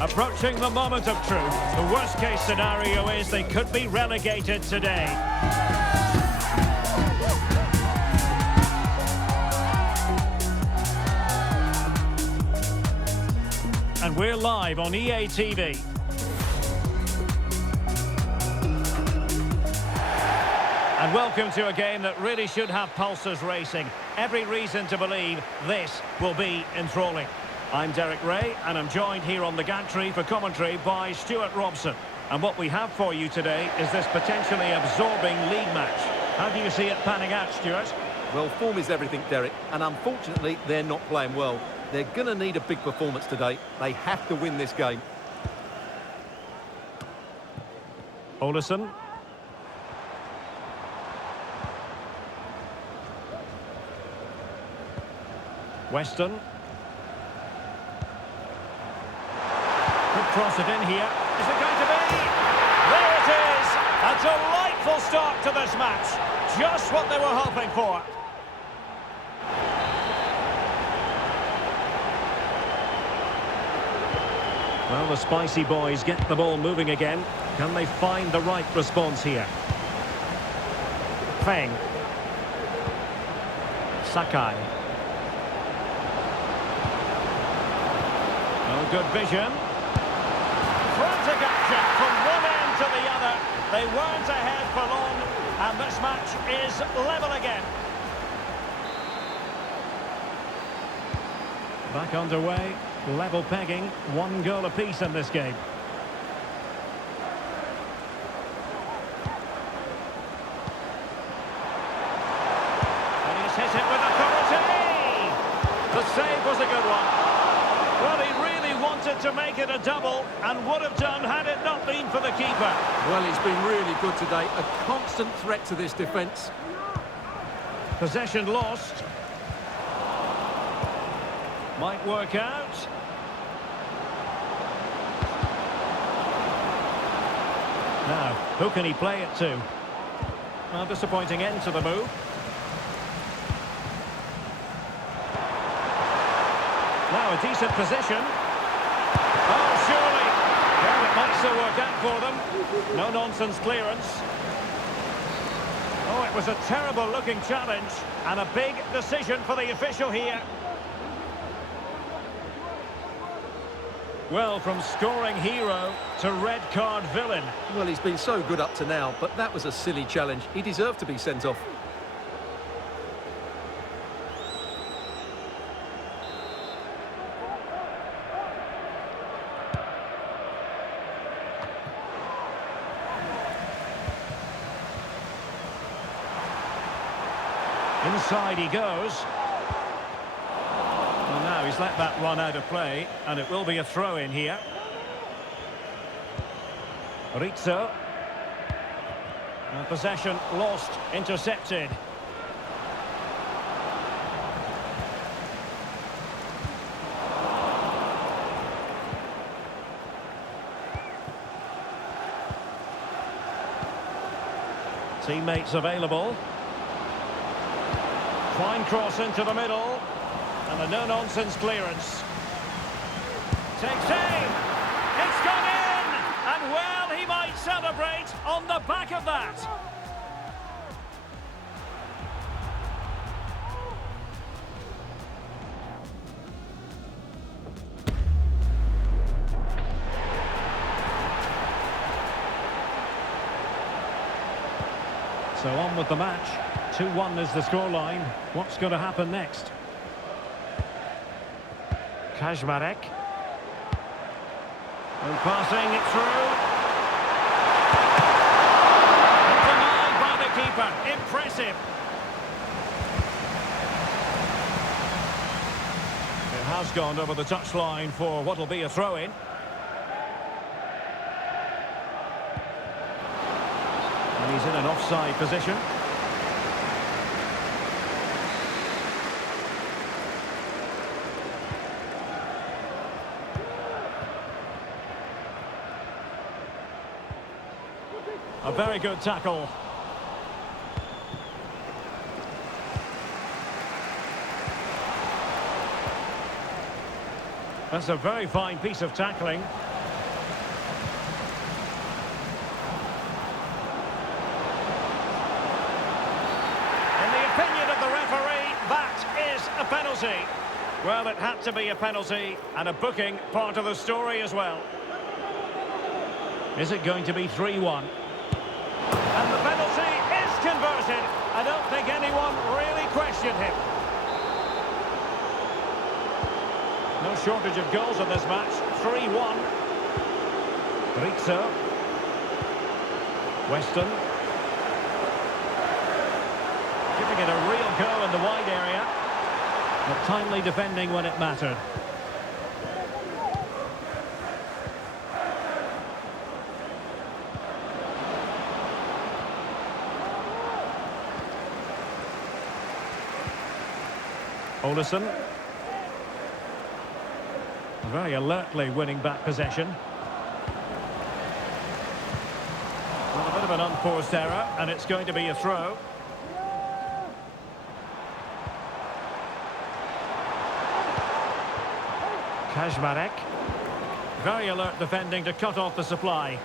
Approaching the moment of truth. The worst-case scenario is they could be relegated today. And we're live on EA TV. And welcome to a game that really should have pulses racing. Every reason to believe this will be enthralling. I'm Derek Ray, and I'm joined here on the gantry for commentary by Stuart Robson. And what we have for you today is this potentially absorbing league match. How do you see it panning out, Stuart? Well, form is everything, Derek, and unfortunately, they're not playing well. They're going to need a big performance today. They have to win this game. Olesen. Weston. Could cross it in here. Is it going to be? There it is! A delightful start to this match. Just what they were hoping for. Well, the spicy boys get the ball moving again. Can they find the right response here? Feng. Sakai. Oh, good vision. Frantic action from one end to the other. They weren't ahead for long, and this match is level again. Back underway, level pegging, 1 goal apiece in this game. And he's hit it with authority. The save was a good one. Well, he really wanted to make it a double and would have done had it not been for the keeper. Well, he's been really good today. A constant threat to this defence. Possession lost. Might work out. Now, who can he play it to? Well, disappointing end to the move. Now a decent position. Oh, surely. Well, it might still work out for them. No-nonsense clearance. Oh, it was a terrible-looking challenge and a big decision for the official here. Well, from scoring hero to red card villain. Well, he's been so good up to now, but that was a silly challenge. He deserved to be sent off. Inside he goes. Well, now he's let that run out of play, and it will be a throw-in here. Rizzo. Possession lost, intercepted. Teammates available. Fine cross into the middle. And a no-nonsense clearance. Takes aim. It's gone in. And well, he might celebrate on the back of that. So on with the match. 2-1 is the scoreline. What's going to happen next? Kaczmarek. And passing it through. Denied by the keeper. Impressive. It has gone over the touchline for what will be a throw-in. And he's in an offside position. A very good tackle. That's a very fine piece of tackling. a penalty. Well, it had to be a penalty, and a booking part of the story as well. Is it going to be 3-1? And the penalty is converted. I don't think anyone really questioned him. No shortage of goals in this match. 3-1. Rizzo. Weston. Giving it a real go in the wide area. But timely defending when it mattered. Olesen. Very alertly winning back possession. Well, a bit of an unforced error, and it's going to be a throw. Kazmarek. Very alert defending to cut off the supply.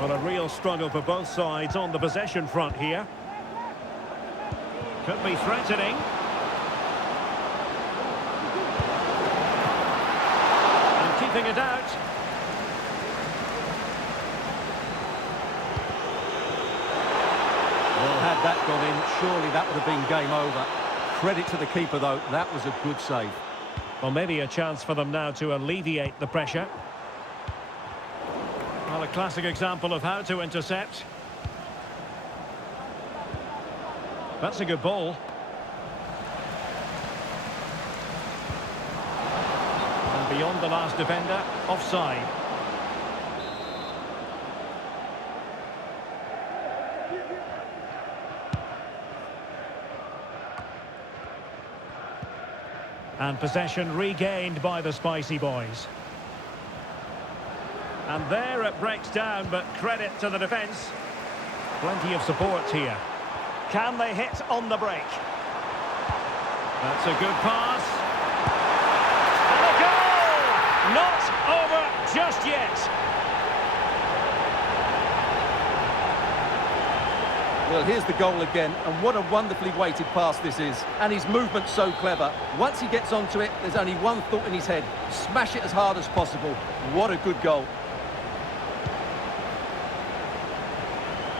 Well, a real struggle for both sides on the possession front here. Could be threatening. And keeping it out. Well, had that gone in, surely that would have been game over. Credit to the keeper, though. That was a good save. Well, maybe a chance for them now to alleviate the pressure. Well, a classic example of how to intercept. That's a good ball. And beyond the last defender, offside. And possession regained by the Spicy Boys. And there it breaks down, but credit to the defence. Plenty of support here. Can they hit on the break? That's a good pass. And a goal! Not over just yet. Well, here's the goal again, and what a wonderfully weighted pass this is. And his movement's so clever. Once he gets onto it, there's only one thought in his head. Smash it as hard as possible. What a good goal.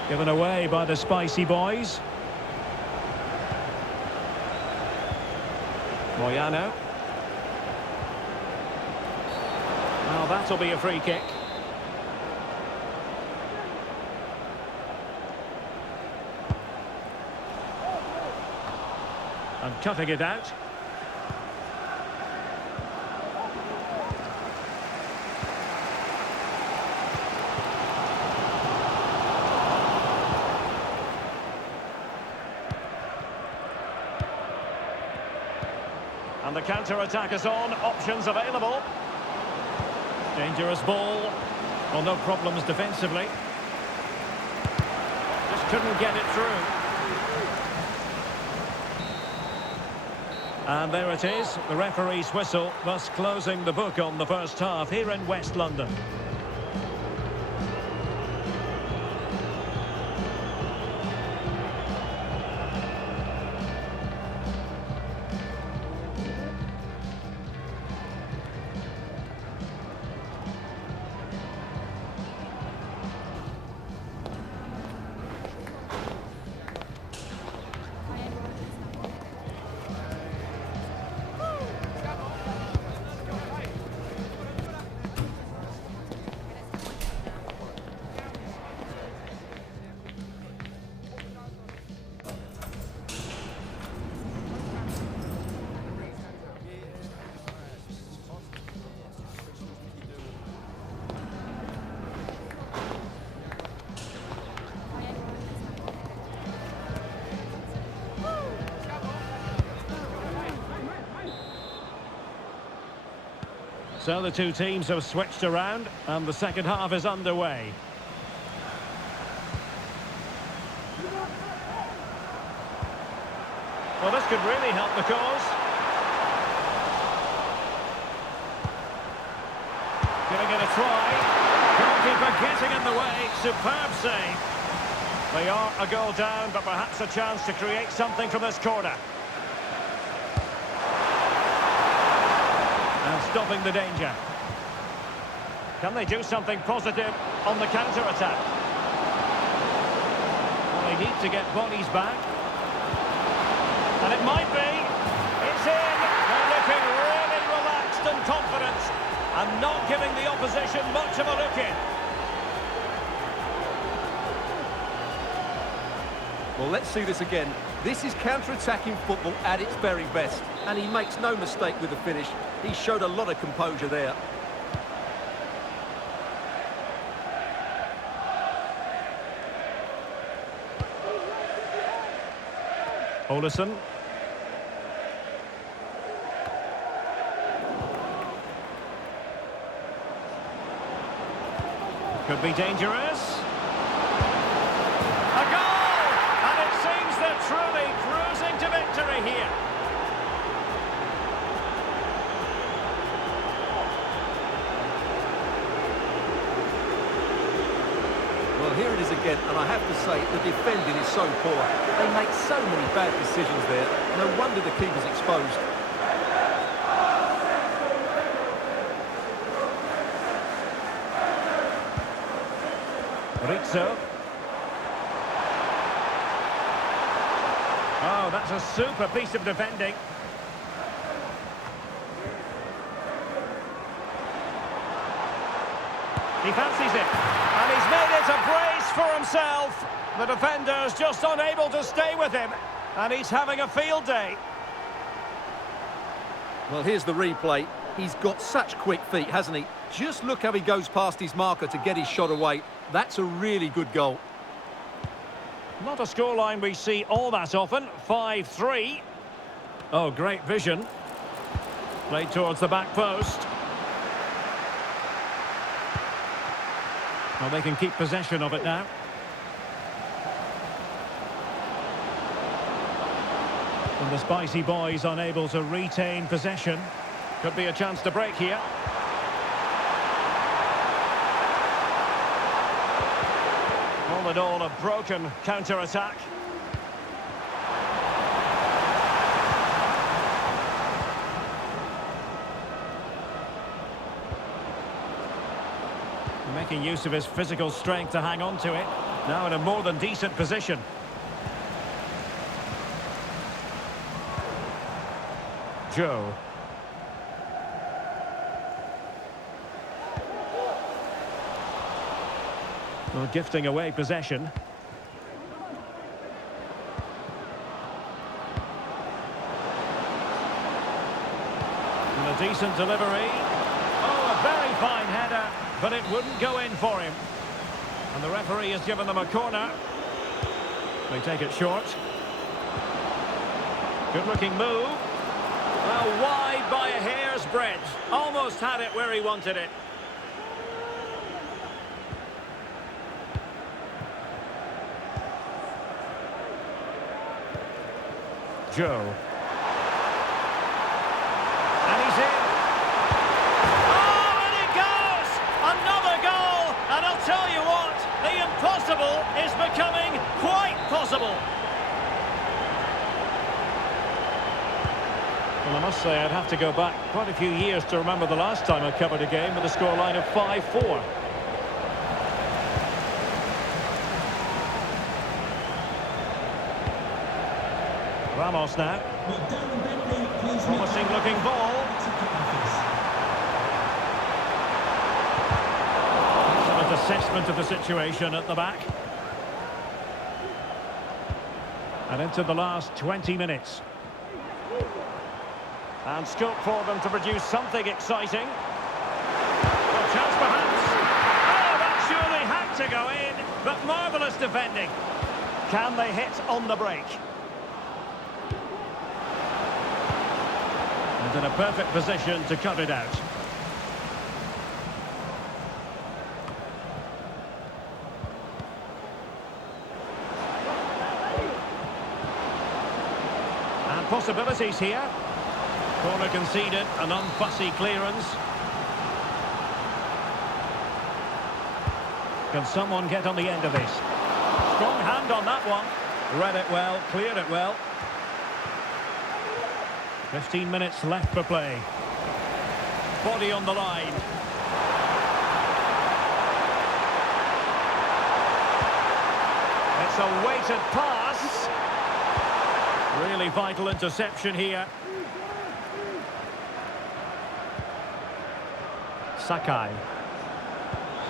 Given away by the Spicy Boys. Moyano. Well, that'll be a free kick. And cutting it out. And the counter-attack is on, options available. Dangerous ball. Well, no problems defensively. Just couldn't get it through. And there it is, the referee's whistle, thus closing the book on the first half here in West London. So the two teams have switched around and the second half is underway. Well, this could really help the cause. Giving it a try. Goalkeeper getting in the way. Superb save. They are a goal down, but perhaps a chance to create something from this corner. And stopping the danger. Can they do something positive on the counter-attack? Well, they need to get bodies back. And it might be. It's in. They're looking really relaxed and confident. And not giving the opposition much of a look in. Well, let's see this again. This is counter-attacking football at its very best. And he makes no mistake with the finish. He showed a lot of composure there. Olesen. Could be dangerous. A goal! And it seems they're truly cruising to victory here. Well, here it is again, and I have to say, the defending is so poor. They make so many bad decisions there. No wonder the keeper's exposed. Rizzo. Oh, that's a super piece of defending. He fancies it. And he's made it a brace for himself. The defender's just unable to stay with him. And he's having a field day. Well, here's the replay. He's got such quick feet, hasn't he? Just look how he goes past his marker to get his shot away. That's a really good goal. Not a scoreline we see all that often. 5-3. Oh, great vision. Played towards the back post. Well, they can keep possession of it now. And the Spicy Boys unable to retain possession. Could be a chance to break here. All in all, a broken counter-attack. Making use of his physical strength to hang on to it. Now in a more than decent position. Joe. Well, gifting away possession. And a decent delivery. Oh, a very fine header, but it wouldn't go in for him. And the referee has given them a corner. They take it short. Good-looking move. Well, wide by a hair's breadth. Almost had it where he wanted it. Joe. And he's in. Oh, and it goes! Another goal! And I'll tell you what, the impossible is becoming quite possible. Well, I must say I'd have to go back quite a few years to remember the last time I covered a game with a scoreline of 5-4. Ramos now. Promising looking ball. Excellent assessment of the situation at the back. And into the last 20 minutes. And scope for them to produce something exciting. Well, chance perhaps. Oh, that surely had to go in. But marvellous defending. Can they hit on the break? And in a perfect position to cut it out. And possibilities here. Corner conceded, an unfussy clearance. Can someone get on the end of this? Strong hand on that one. Read it well, cleared it well. 15 minutes left for play. Body on the line. It's a weighted pass. Really vital interception here. Sakai.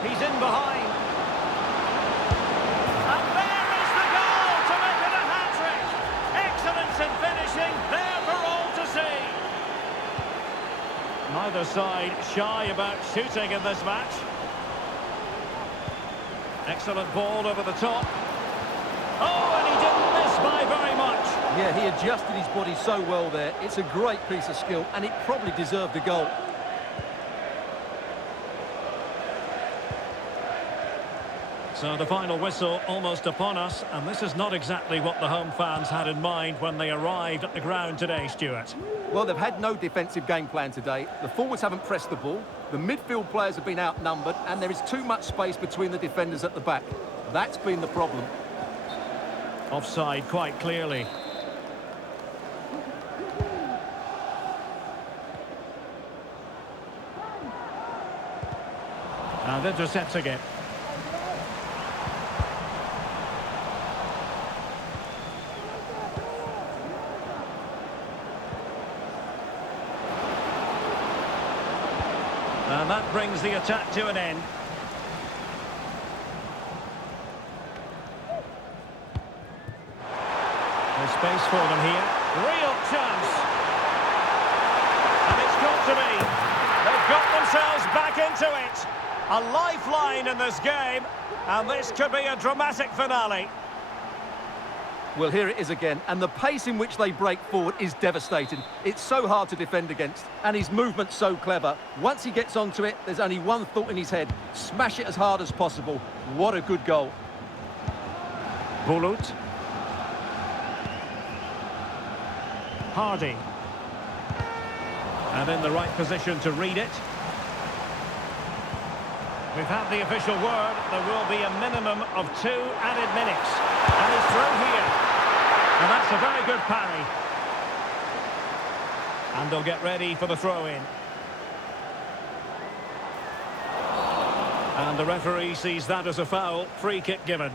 He's in behind. And there is the goal to make it a hat-trick. Excellence in finishing, there for all to see. Neither side shy about shooting in this match. Excellent ball over the top. Oh, and he didn't miss by very much. Yeah, he adjusted his body so well there. It's a great piece of skill, and it probably deserved a goal. So the final whistle almost upon us, and this is not exactly what the home fans had in mind when they arrived at the ground today, Stuart. Well, they've had no defensive game plan today. The forwards haven't pressed the ball. The midfield players have been outnumbered, and there is too much space between the defenders at the back. That's been the problem. Offside quite clearly. And intercepting it. And that brings the attack to an end. There's space for them here. Real chance. And it's got to be. They've got themselves back into it. A lifeline in this game. And this could be a dramatic finale. Well, here it is again, and the pace in which they break forward is devastating. It's so hard to defend against, and his movement's so clever. Once he gets onto it, there's only one thought in his head: smash it as hard as possible. What a good goal. Bulut. Hardy. And in the right position to read it. We've had the official word. There will be a minimum of 2 added minutes. And he's through here. And that's a very good parry. And they'll get ready for the throw-in. And the referee sees that as a foul. Free kick given.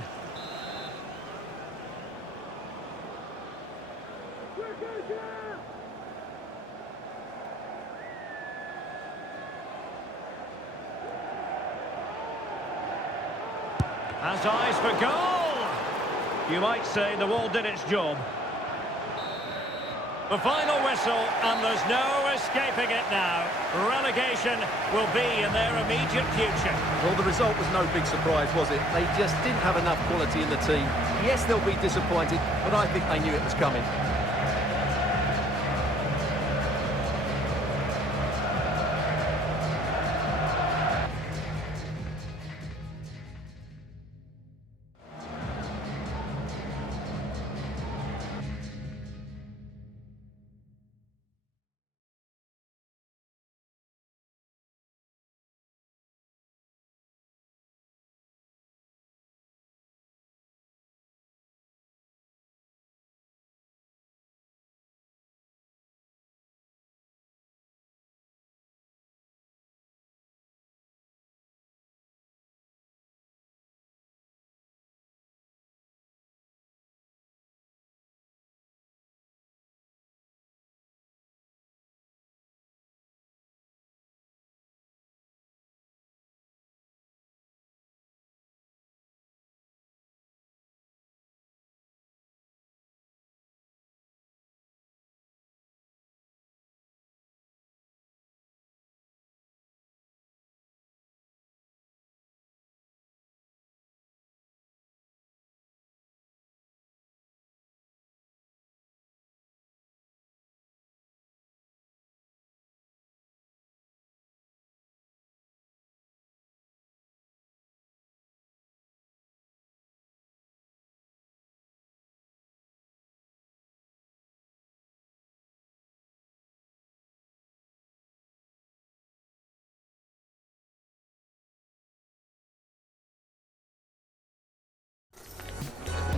Has eyes for goal! You might say the wall did its job. The final whistle, and there's no escaping it now. Relegation will be in their immediate future. Well, the result was no big surprise, was it? They just didn't have enough quality in the team. Yes, they'll be disappointed, but I think they knew it was coming.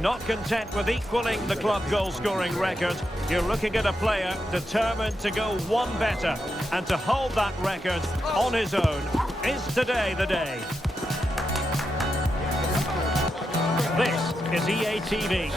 Not content with equalling the club goal-scoring record, you're looking at a player determined to go one better, and to hold that record on his own. Is today the day? This is EA TV.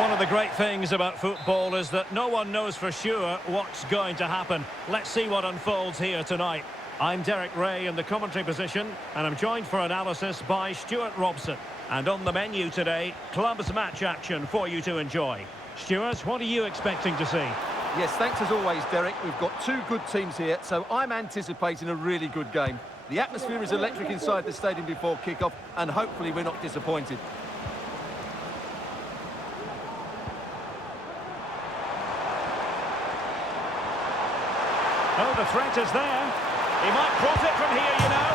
One of the great things about football is that no one knows for sure what's going to happen. Let's see what unfolds here tonight. I'm Derek Ray in the commentary position, and I'm joined for analysis by Stuart Robson. And on the menu today, clubs match action for you to enjoy. Stuart, what are you expecting to see? Yes, thanks as always, Derek. We've got two good teams here, so I'm anticipating a really good game. The atmosphere is electric inside the stadium before kick-off, and hopefully we're not disappointed. Oh, the threat is there. He might profit from here, you know.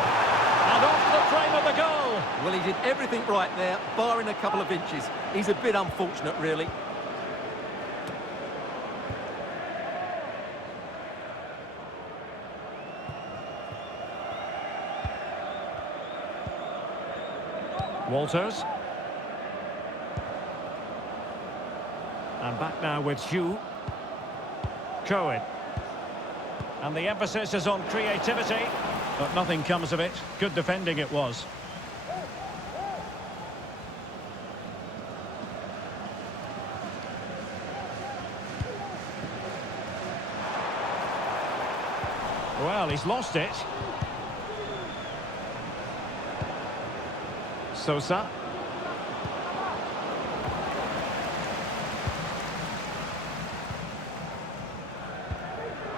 And off the frame of the goal. Well, he did everything right there, barring a couple of inches. He's a bit unfortunate, really. Walters. And back now with Hugh. Cohen. And the emphasis is on creativity, but nothing comes of it. Good defending it was. Well, he's lost it. Sosa.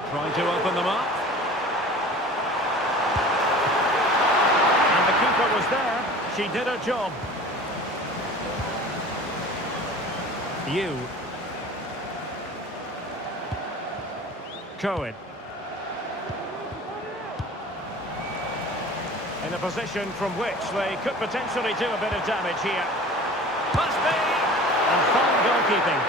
Trying to open them up. And the keeper was there. She did her job. Yu. Cohen. In a position from which they could potentially do a bit of damage here. Must be! And fine goalkeeping.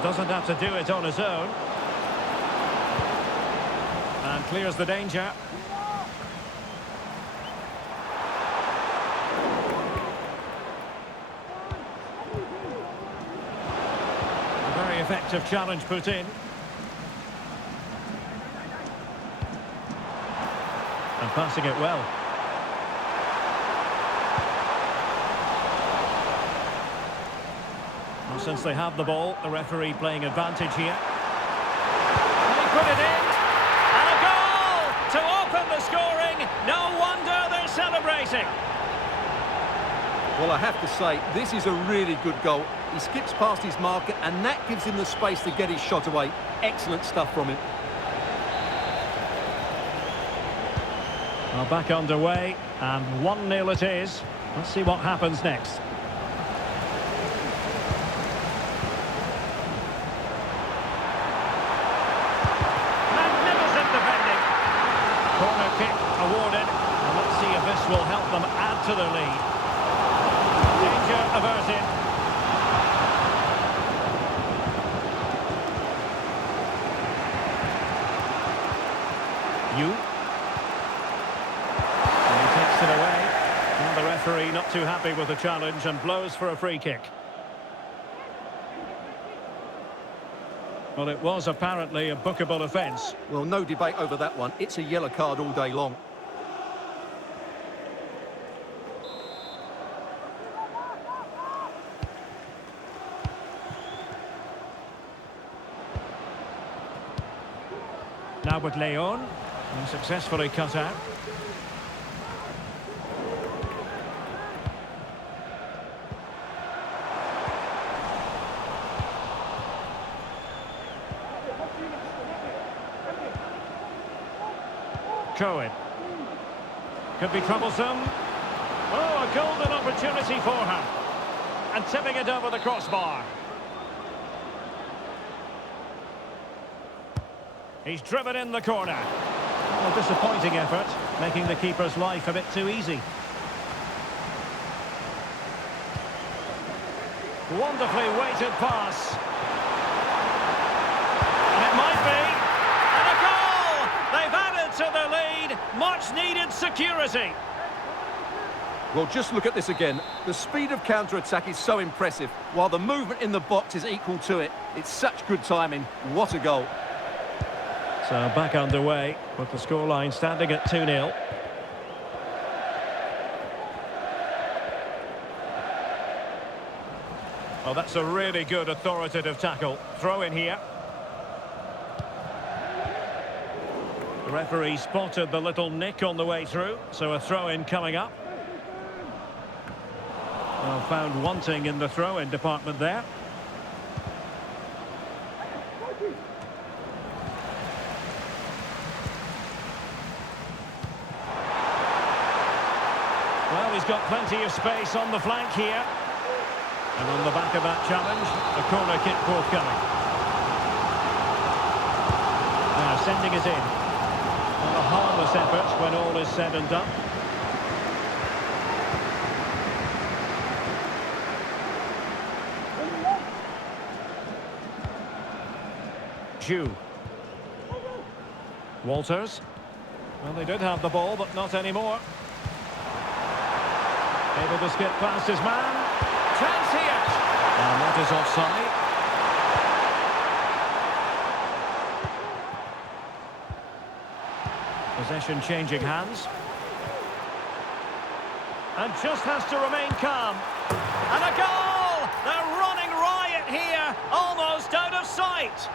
Doesn't have to do it on his own. And clears the danger. A very effective challenge put in. And passing it well. Since they have the ball, the referee playing advantage here. And he put it in! And a goal to open the scoring! No wonder they're celebrating! Well, I have to say, this is a really good goal. He skips past his marker, and that gives him the space to get his shot away. Excellent stuff from him. Well, back underway, and 1-0 it is. Let's see what happens next. Corner kick awarded, and let's see if this will help them add to their lead. Danger averted. Yu. And he takes it away. And the referee not too happy with the challenge and blows for a free kick. Well, it was apparently a bookable offence. Well, no debate over that one. It's a yellow card all day long. Now with Leon, and successfully cut out. Cohen. Could be troublesome. Oh, a golden opportunity for her. And tipping it over the crossbar. He's driven in the corner. Well, a disappointing effort, making the keeper's life a bit too easy. Wonderfully weighted pass. And it might be. And a goal! They've added to the lead. Much needed security. Well, just look at this again. The speed of counter-attack is so impressive, while the movement in the box is equal to it. It's such good timing. What a goal. So back underway with the scoreline standing at 2-0. Oh, that's a really good authoritative tackle. Throw in here. The referee spotted the little nick on the way through, so a throw-in coming up. Well, found wanting in the throw-in department there. Well, he's got plenty of space on the flank here. And on the back of that challenge, a corner kick forthcoming. Now sending it in. Not a harmless effort when all is said and done. Ju. Walters. Well, they did have the ball, but not anymore. Able to skip past his man. Chance here. And that is offside. Possession changing hands. And just has to remain calm. And a goal! They're running riot here, almost out of sight.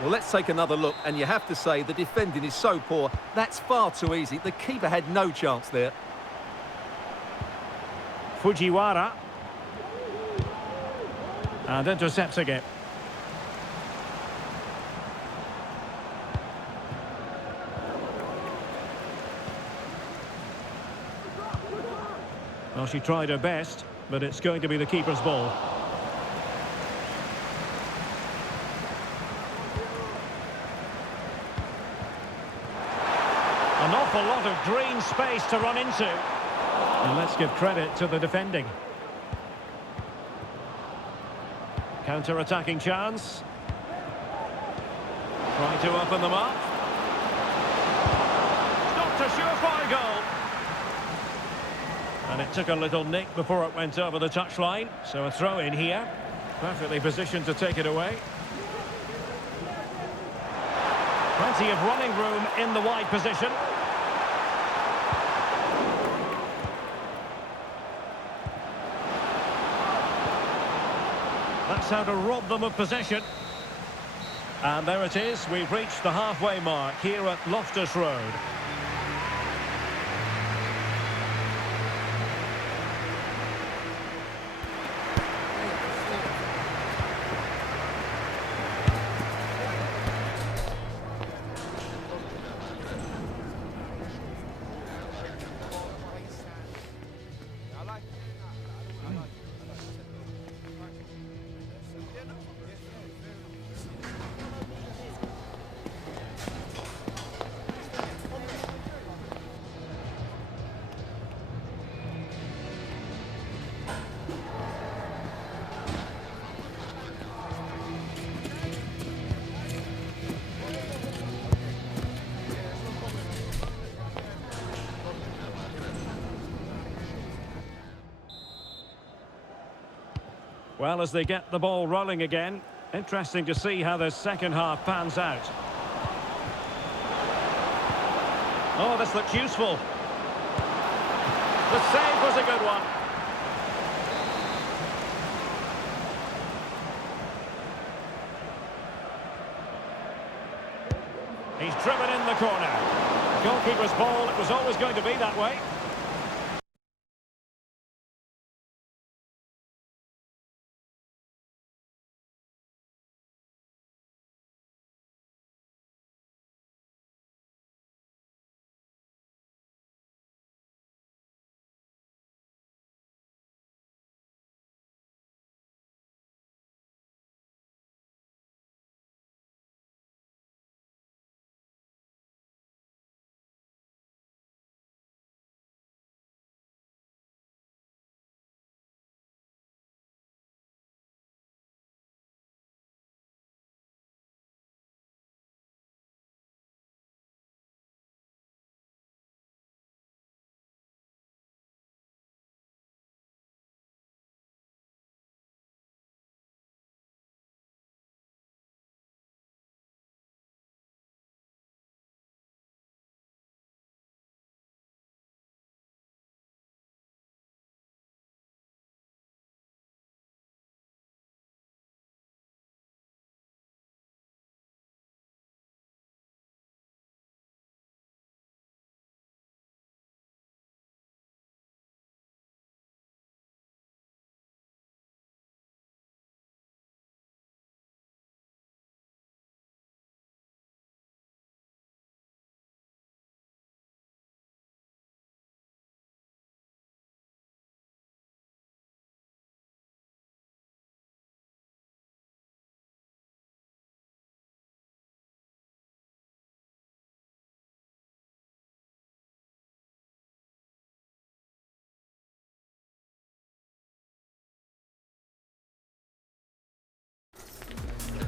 Well, let's take another look, and you have to say the defending is so poor. That's far too easy. The keeper had no chance there. Fujiwara. And intercepting it. Well, she tried her best, but it's going to be the keeper's ball. An awful lot of green space to run into. And let's give credit to the defending. Counter-attacking chance. Trying to open them up. Stopped a surefire goal. And it took a little nick before it went over the touchline. So a throw in here. Perfectly positioned to take it away. Plenty of running room in the wide position. That's how to rob them of possession. And there it is. We've reached the halfway mark here at Loftus Road. Well, as they get the ball rolling again, interesting to see how the second half pans out. Oh, this looks useful. The save was a good one. He's driven in the corner. Goalkeeper's ball, it was always going to be that way.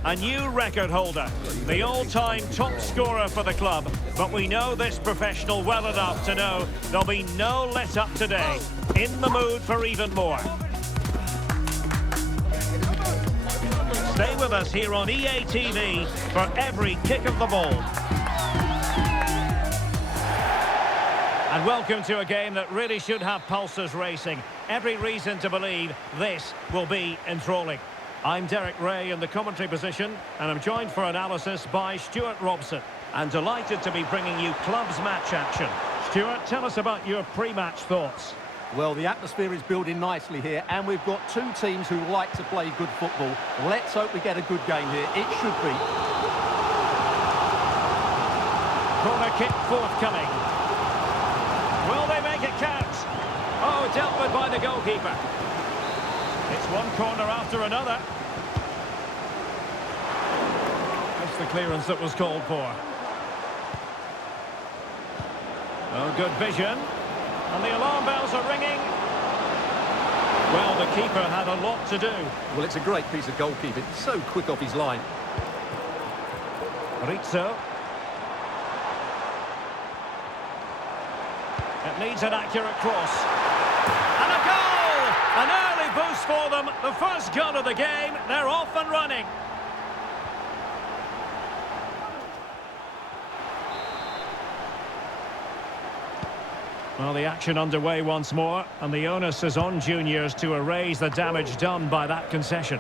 a new record holder, the all-time top scorer for the club. But we know this professional well enough to know there'll be no let-up today. In the mood for even more. Stay with us here on EA TV for every kick of the ball. And welcome to a game that really should have pulses racing. Every reason to believe this will be enthralling. I'm Derek Ray in the commentary position, and I'm joined for analysis by Stuart Robson. And delighted to be bringing you clubs match action. Stuart, tell us about your pre-match thoughts. Well, the atmosphere is building nicely here, and we've got two teams who like to play good football. Let's hope we get a good game here. It should be. Corner kick forthcoming. Will they make it count? Oh, dealt with by the goalkeeper. It's one corner after another. That's the clearance that was called for. Oh, good vision. And the alarm bells are ringing. Well, the keeper had a lot to do. Well, it's a great piece of goalkeeping. So quick off his line. Rizzo. It needs an accurate cross. And a goal! An early boost for them. The first goal of the game. They're off and running. Well, the action underway once more, and the onus is on juniors to erase the damage done by that concession.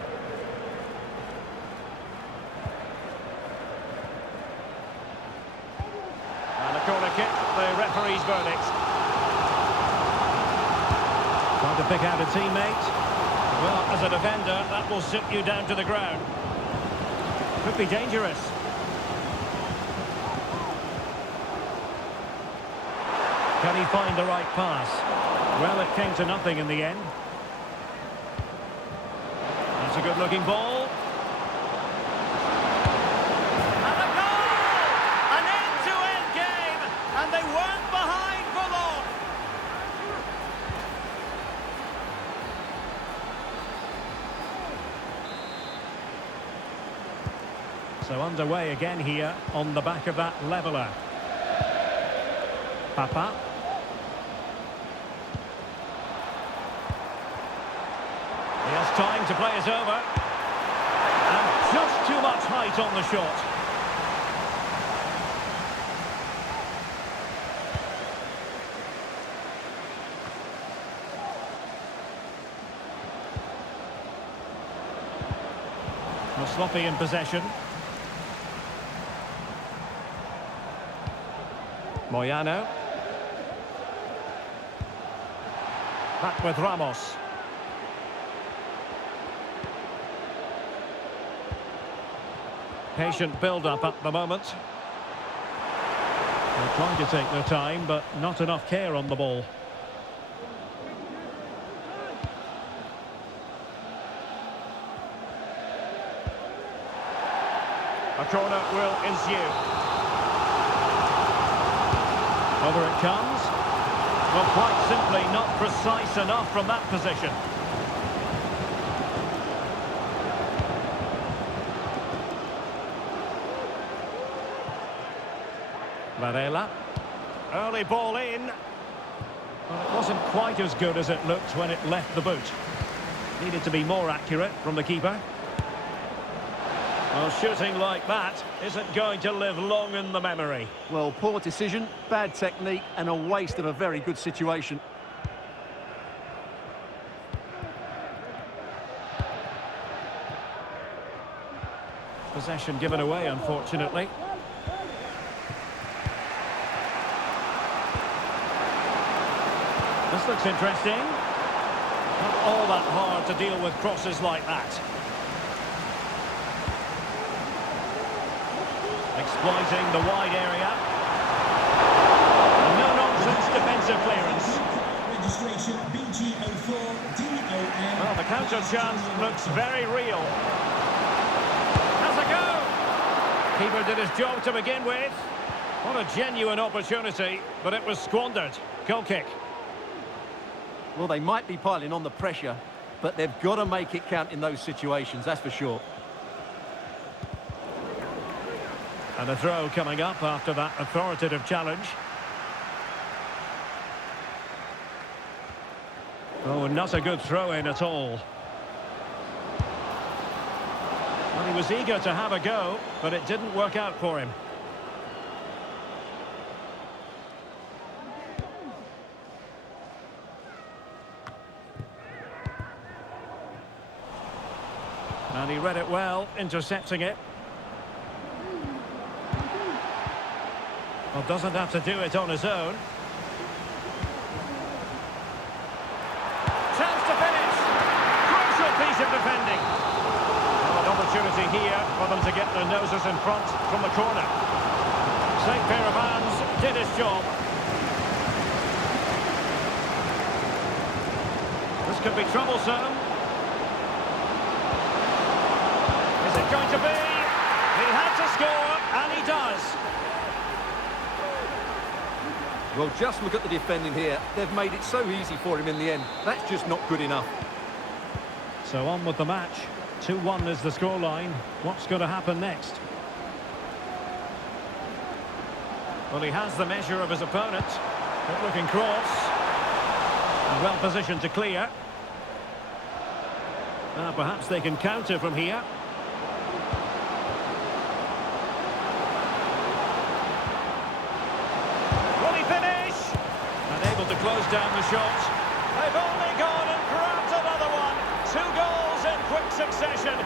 And a corner kick, the referee's verdict. Trying to pick out a teammate. Well, as a defender, that will sit you down to the ground. Could be dangerous. Can he find the right pass? Well, it came to nothing in the end. That's a good-looking ball. And a goal! An end-to-end game, and they weren't behind for long. So underway again here on the back of that leveller. Papa. He has time to play it over. And just too much height on the shot. Sloppy in possession. Moyano. Back with Ramos. Patient build-up at the moment. They're trying to take their time, but not enough care on the ball. A corner will ensue. Over it comes. Well, quite simply not precise enough from that position. Varela. Early ball in. Well, it wasn't quite as good as it looked when it left the boot. Needed to be more accurate from the keeper. Well, shooting like that isn't going to live long in the memory. Well, poor decision, bad technique, and a waste of a very good situation. Possession given away, unfortunately. This looks interesting. Not all that hard to deal with crosses like that. Exploiting the wide area. No-nonsense defensive clearance. Registration BG04DOM. Well, the counter chance looks very real. Has a go! Keeper did his job to begin with. What a genuine opportunity, but it was squandered. Goal kick. Well, they might be piling on the pressure, but they've got to make it count in those situations, that's for sure. And a throw coming up after that authoritative challenge. Oh, not a good throw-in at all. Well, he was eager to have a go, but it didn't work out for him. And he read it well, intercepting it. Well, doesn't have to do it on his own. Chance to finish. Crucial piece of defending. Well, an opportunity here for them to get their noses in front from the corner. Same pair of hands did his job. This could be troublesome. Is it going to be? He had to score, and he does. Well, just look at the defending here. They've made it so easy for him in the end. That's just not good enough. So on with the match. 2-1 is the scoreline. What's going to happen next? Well, he has the measure of his opponent. Good looking cross. And well positioned to clear. Perhaps they can counter from here. Will he finish? Unable to close down the shot. They've only gone and grabbed another one. 2 goals in quick succession.